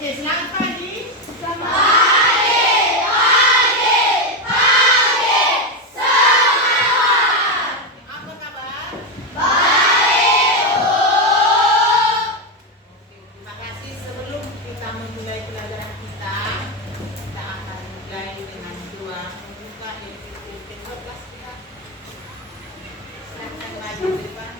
Oke, selamat pagi. Apa kabar? Terima kasih. Sebelum kita memulai pelajaran kita akan mulai dengan doa membuka Efesus 14 ya. Silakan maju ke depan.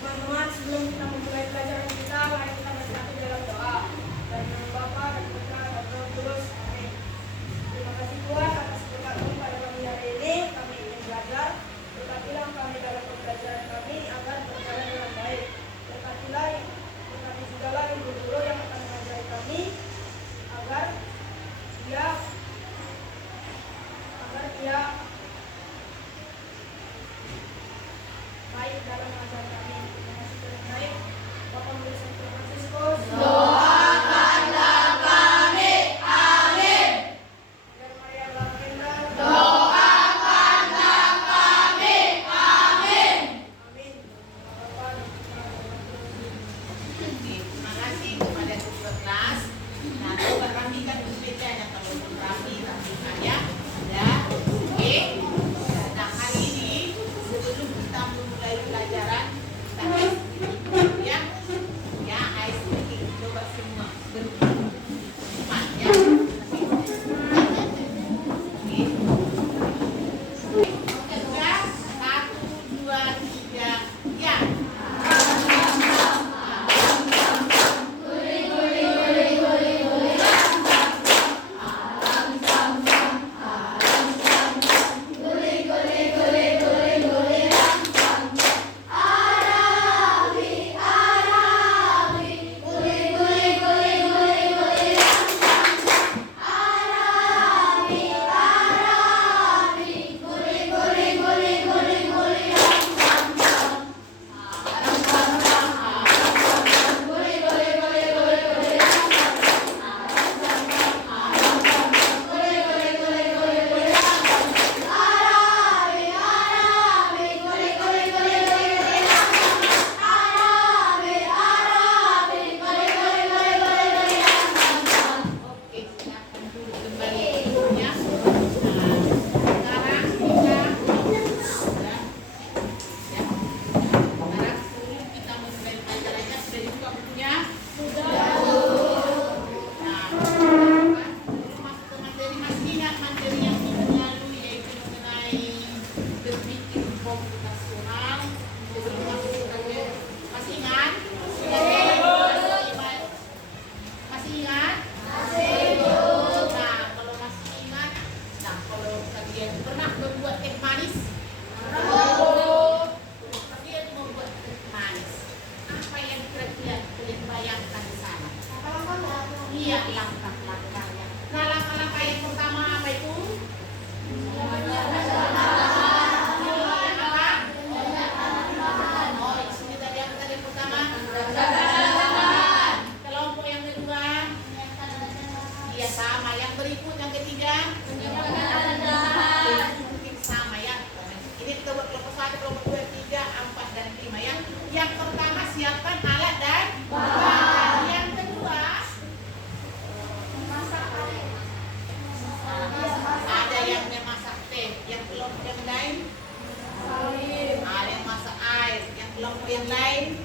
Teman-teman, sebelum kita memulai pelajaran kita, mari kita bersatu dalam doa. Dan nama Bapa dan Putra dan Roh Kudus. Amin. Terima kasih Tuhan atas berkat-Mu pada pagi hari ini. Kami ingin belajar. Berkatilah kami dalam pembelajaran kami agar berjalan dengan baik. Berkatilah segala ibu guru yang akan mengajari kami agar dia baik dalam mengajar kami. Terima kasih Tuhan baik. Bapak Guru Santo Fransiskus. Doakanlah kami, amin. Dan Maria Lampenda. Doakanlah kami, amin. Amin. Bapak dan Putra dan Roh Kudus. Terima kasih kepada kedua kelas. Nah, coba rapikan sepedanya kalau belum rapi, rapikan ya. Ya, oke. Nah, hari ini sebelum kita memulai pelajaran, kita ice breaking ya. Ya, ice breaking. Coba semua bercepat ya. Oke. Sudah? 1, 2, 3, ya. Oke, silakan dulu kembali bukunya. Nah, sekarang kita sudah ya. Sekarang sebelum kita memulai pelajarannya sudah dibuka bukunya? Sudah. Nah, sebelum masuk ke materi, masih ingat materi yang minggu lalu yaitu mengenai berpikir komputasional. Sebelum masuk ke materi, masih ingat? Masih ingat? Nah, kalau masih ingat, nah kalau kalian pernah membuat teh manis, kalian membuat teh manis, apa yang kira-kira kalian bayangkan di sana? Iya, langkah-langkahnya. Nah, langkah-langkah yang pertama apa itu? Oh, di sini tadi apa tadi yang pertama? Kelompok yang kedua? Iya sama. Yang berikut yang ketiga? Mungkin sama ya. Ini kita buat kelompok 1, kelompok 2, 3, 4, dan 5 ya. Yang pertama siapkan alat dan bahan. Yang kedua ada yang memasak teh. Yang kelompok yang lain ada yang masak air. Yang kelompok yang lain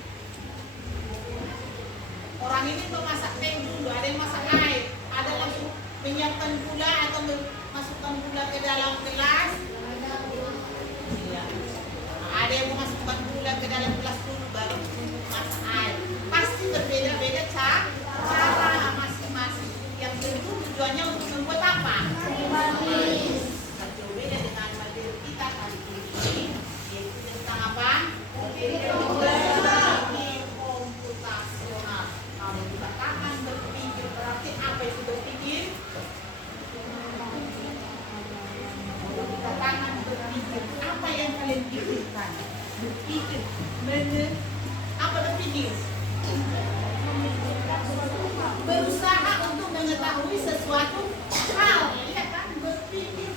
orang ini memasak teh dulu, ada yang masak air, ada langsung menyiapkan gula atau memasukkan gula ke dalam gelas. Iya. Ada yang memasukkan gula ke dalam gelas dulu baru masak air. Pasti berbeda-beda cara masing-masing. Yang tentu tujuannya untuk membuat apa? Berbeda dengan materi kita kali ini, yaitu tentang apa? Berpikir komputasional. Kalau dikatakan berpikir berarti apa itu berpikir? Kalau dikatakan berpikir, apa yang kalian pikirkan? Berpikir, apa berpikir? Berusaha untuk mengetahui sesuatu hal, lihat kan? Berpikir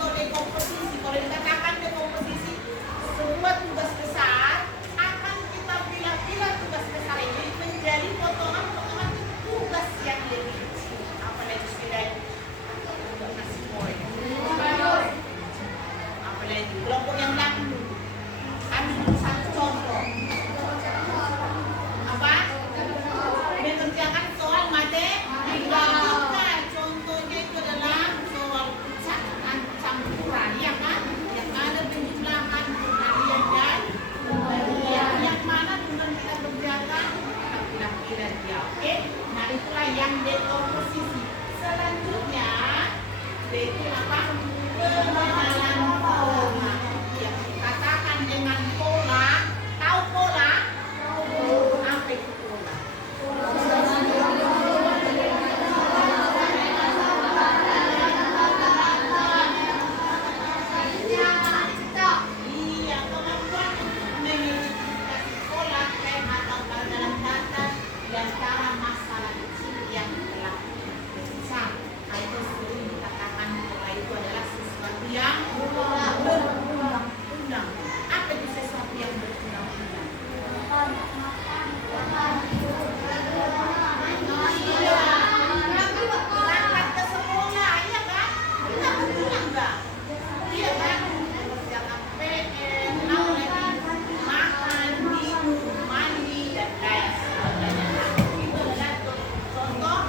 contoh dekomposisi. Kalau dikatakan dekomposisi sebuah tugas besar, akan kita pilih-pilih tugas besar ini menjadi potongan-potongan tugas yang lebih kecil. Apalagi bedanya untuk nasi goreng. Apalagi kelompok yang lain. Ambil satu contoh. Apa? Mengerjakan soal matematika. Contohnya itu adalah soal campuran, ya kan? Yang ada penjumlahan penarian dan pemberian. Yang mana dengan kita kerjakan kira-kira dia, oke? Nah itulah yang dekomposisi. Selanjutnya itu apa? Pengenalan pola. Yang dikatakan dengan pola. Tahu pola? Apa itu pola? Iya, kemampuan untuk mengidentifikasi pola tren atau dalam data di antara masalah kecil yang telah besar. Itu sering dikatakan pola itu adalah sesuatu yang berundang-undang. Apa itu sesuatu yang berundang-undang? Iya, berangkat ke sekolah, iya kan? Kita berulang nggak? Iya kan? Mengerjakan PR, lalu lagi makan, minum, mandi, dan lain sebagainya. Itu adalah contoh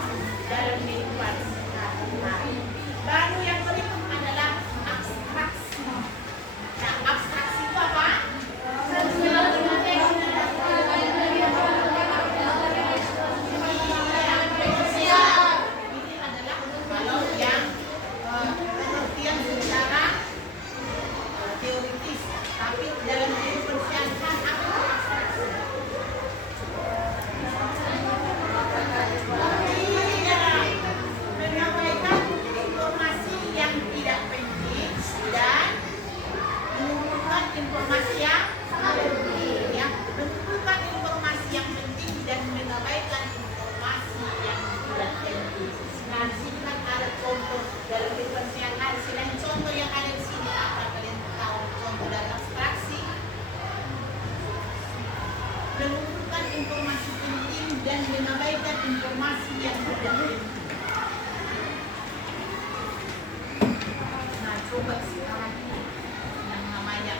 dalam kehidupan sehari-hari. Baru yang berikut adalah abstraksi. Nah, abstraksi itu apa? Ini adalah kalau yang pengertian secara teoritis, tapi dalam kehidupan sehari-hari apa itu abstraksi? Iya, menyampaikan informasi yang tidak penting dan mengumpulkan informasi yang penting, ya, mengumpulkan informasi yang penting dan mengabaikan informasi yang tidak penting. Nah, di sini kan ada contoh dalam kehidupan sehari-hari. Selain contoh yang ada di sini, apa kalian tahu contoh dari abstraksi? Mengumpulkan informasi penting dan mengabaikan informasi yang tidak penting. Nah, coba sekarang ini yang namanya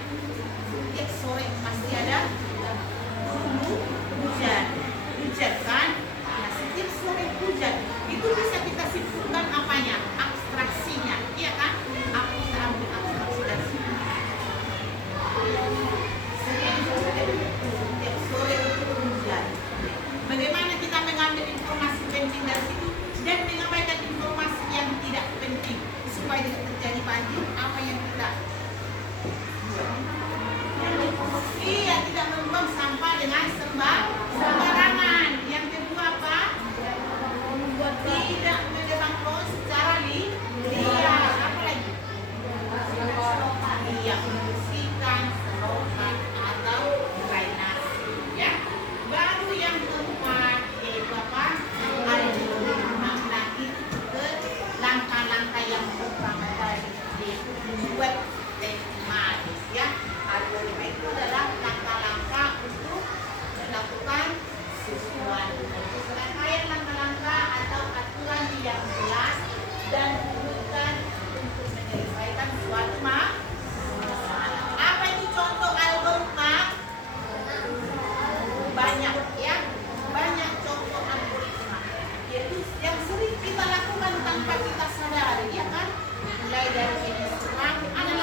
tiap sore pasti ada hujan, hujan kan? Nah, setiap sore hujan itu bisa kita simpulkan apanya? Abstraksinya, iya kan? Apa kita ambil abstraksi dari sini? Setiap sore itu hujan. Bagaimana kita mengambil informasi penting dari situ dan mengabaikan informasi yang tidak penting supaya tidak terjadi banjir? Apa yang kita buat? Iya, tidak membuang sampah dengan sembarangan. Yang kedua apa? Tidak menebang pohon secara liar. Apa lagi? Iya, membersihkan selokan atau drainase, ya. Baru yang keempat yaitu apa? Ada ke langkah-langkah yang pertama tadi yaitu membuat tematis, ya. Algoritma itu adalah langkah-langkah untuk melakukan sesuatu. Serangkaian langkah-langkah atau aturan yang jelas dan dibutuhkan untuk menyelesaikan suatu masalah. Apa itu contoh algoritma? Banyak, ya. Banyak contoh algoritma. Yaitu yang sering kita lakukan tanpa kita sadari, ya kan? Mulai dari ini serang, ada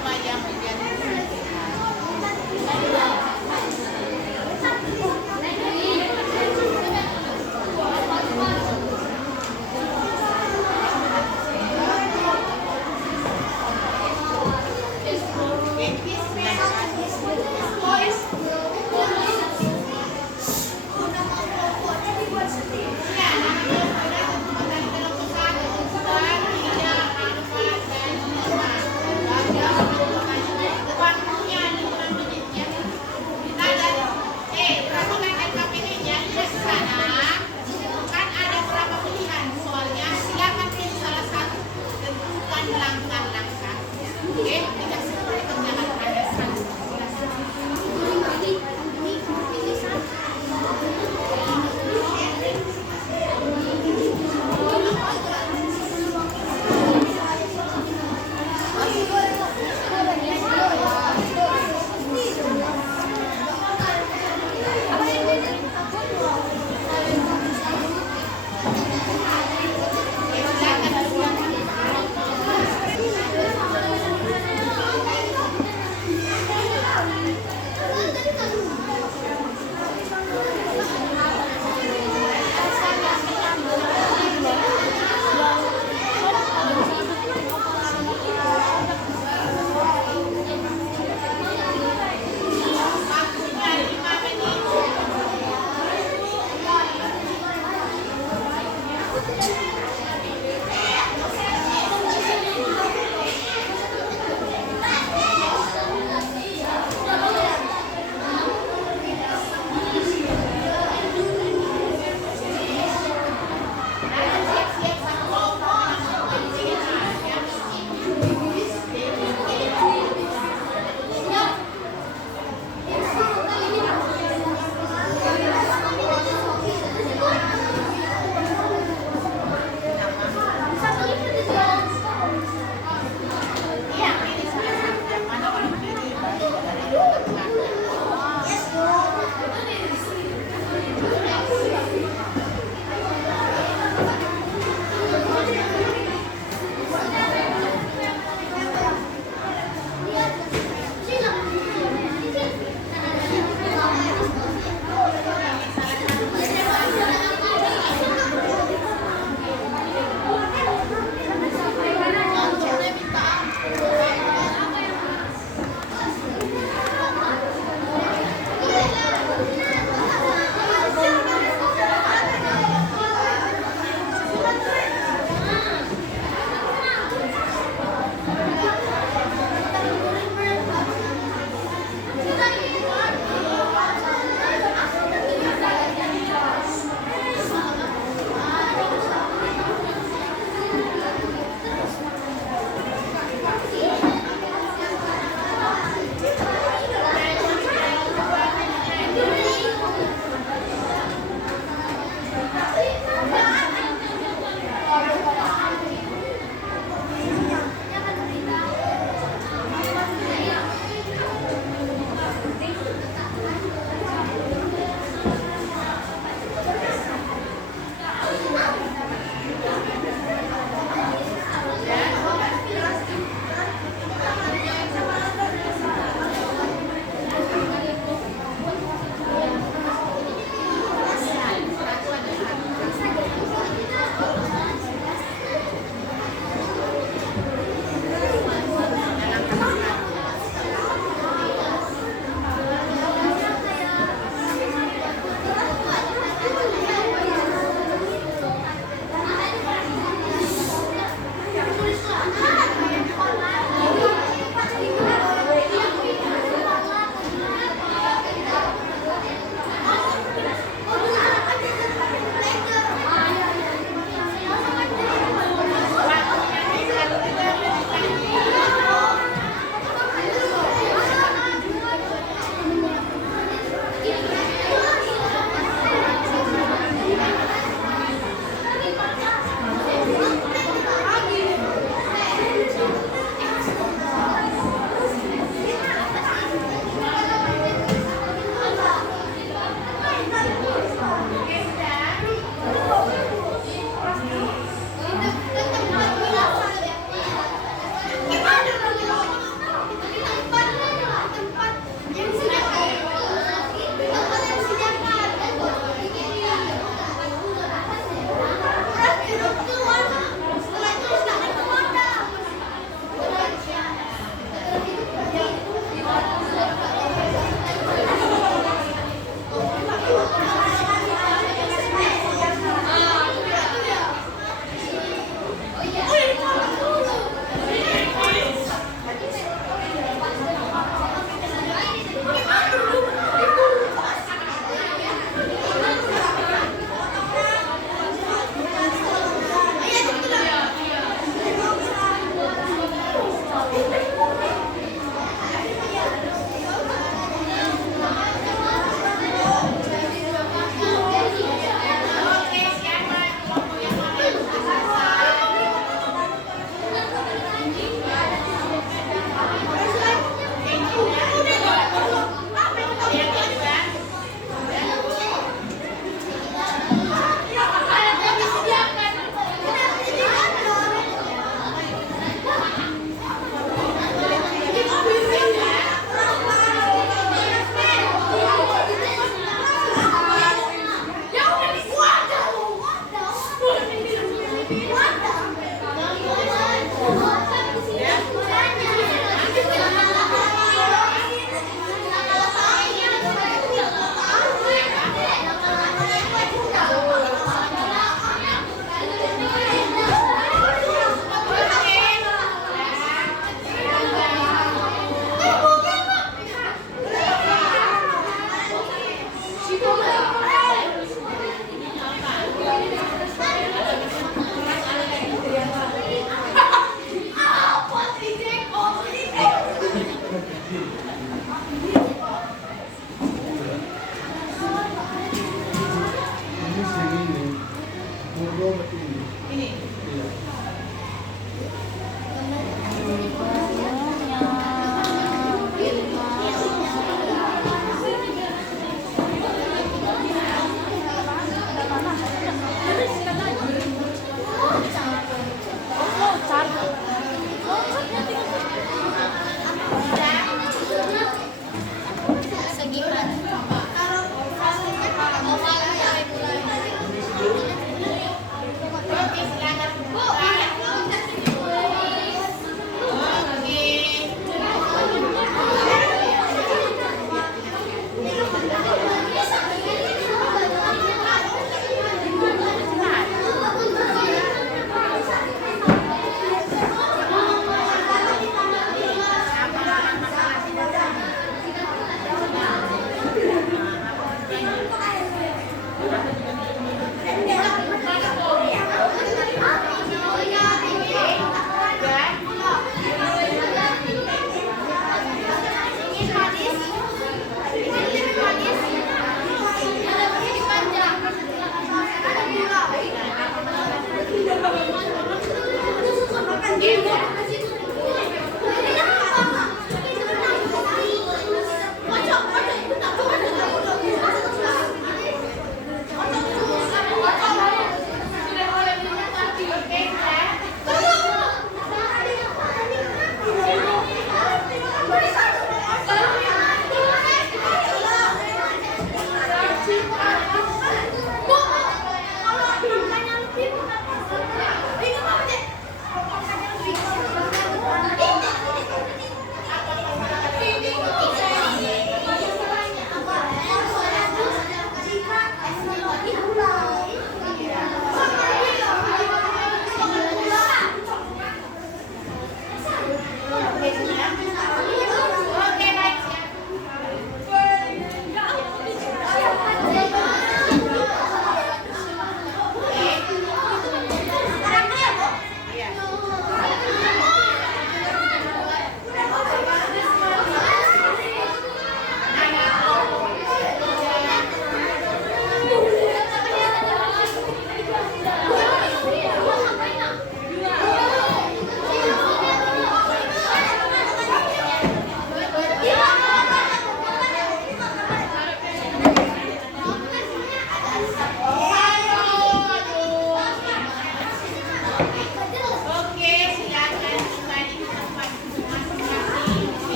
apa yang menjadi kebutuhan.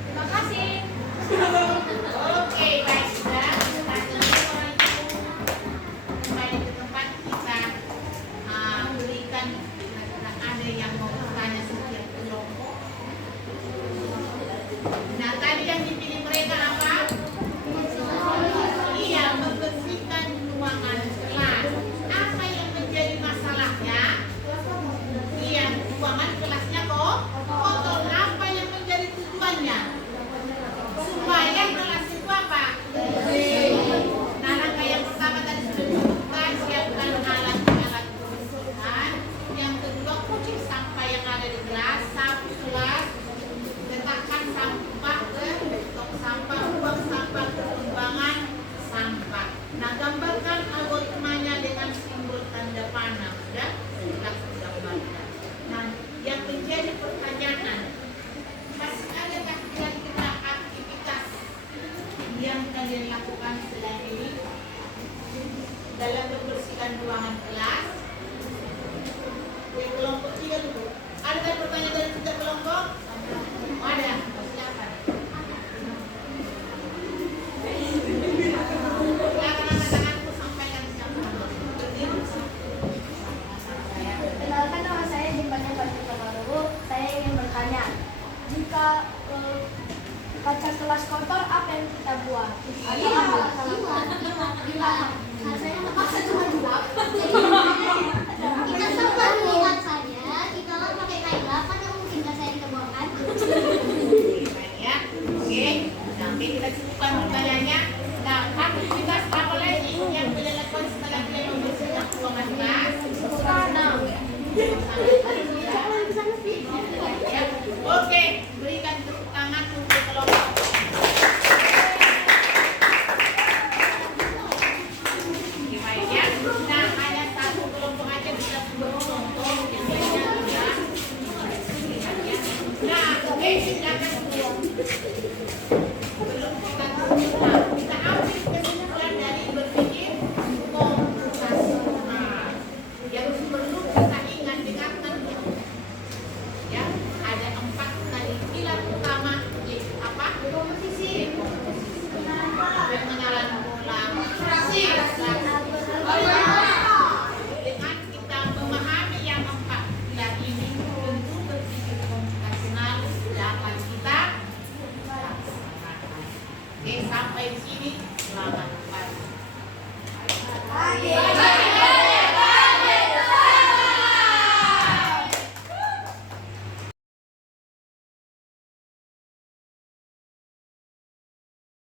Terima kasih. Oke, baik sudah. Kita kalau itu kembali ke tempat kita berikan kira-kira ada yang mau bertanya setiap kelompok. Nah, tadi yang dipilih mereka apa? Iya, membersihkan ruangan kelas. Apa yang menjadi masalahnya? Iya, ruangan kelasnya kok kotor. Apa yang menjadi tujuannya? Supaya kelas itu apa? Nah, langkah yang pertama tadi sudah disebutkan, siapkan alat-alat kebersihan. Yang kedua, kucing sampah yang ada di kelas, sapu kelas, letakkan sampah ke tong sampah, buang sampah ke timbangan sampah. Nah, gambarkan algoritmanya dengan simbol tanda panah, ya. Kita gambarkan. Nah, yang menjadi pertanyaan, masih adakah kira-kira aktivitas yang kalian lakukan selain ini dalam membersihkan ruangan kelas? Di kelompok 3 dulu. Ada pertanyaan dari 3 kelompok? Oh, ada. Silakan. Silakan angkat tanganku, sampaikan siapa. Berdiri. Kenalkan, nama saya Jimbannya Batu Kamaru. Saya ingin bertanya, jika kaca kelas kotor, apa yang kita buat? Rasanya terpaksa cuma gelap. Kita coba lihat saja, kita lah pakai kain lap, kan yang mungkin nggak saya kebuangkan. Ya, oke. Nanti kita cukupkan pertanyaannya. Nah, aktivitas apa lagi yang kalian lakukan setelah kalian membersihkan ruangan kelas? Ya. Oke, berikan tepuk tangan untuk kelompok. Oke, baik ya. Nah, hanya satu kelompok aja bisa bercontoh, yang lainnya tidak. Nah, oke, silakan. Belum kita tutup. Kita ambil kesimpulan dari berpikir komputasional. Yang perlu kita ingat dengarkan ya, ada 4 tadi pilar utama, yaitu apa? Komposisi, pengenalan pola, dengan kita memahami yang 4 pilar ini, tentu berpikir komputasional dapat kita laksanakan. Oke, sampai di sini. Selamat pagi.